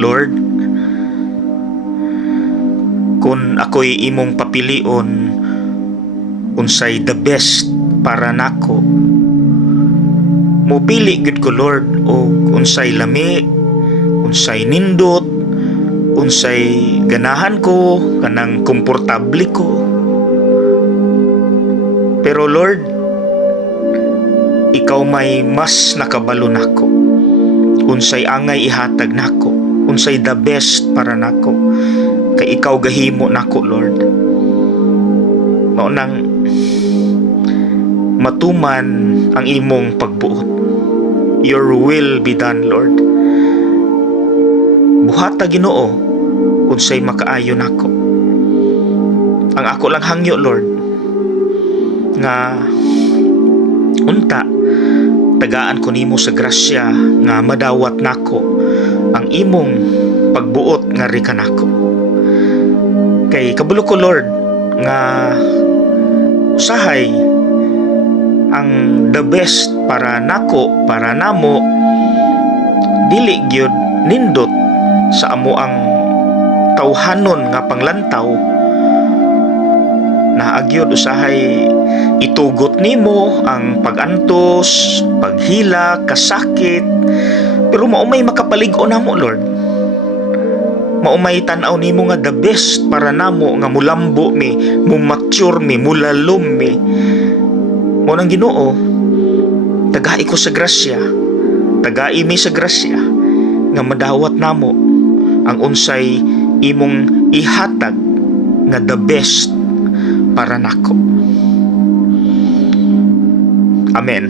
Lord, kung ako'y imong papilion unsay the best para nako, mopili gud ko Lord og unsay lami, unsay nindot, unsay ganahan ko, kanang komportable ko. Pero Lord, ikaw may mas nakabalo nako, unsay angay ihatag nako, unsay the best para nako, kay ikaw gahimo nako Lord. Mao nang matuman ang imong pagbuot. Your will be done, Lord. Buhata Ginoo unsay makaayo nako. Ang ako lang hangyo Lord nga unta tagaan ko nimo sa grasya nga madawat nako ang imong pagbuot nga ri kanako. Kay kabalo ko Lord nga usahay ang the best para nako, para namo, dili gyud nindot sa amo ang tawhanon nga panglantaw, na agyod usahay itugot nimo ang pagantos, paghila, kasakit, pero maumay makapalig-o namo Lord. Maumay tan-aw nimo nga the best para namo nga mulambo mi, mumature mi, mulalom mi. Mo nang Ginoo, tagai ko sa grasya, tagai mi sa grasya nga madawat namo ang unsay imong ihatag nga the best para nako. Amen.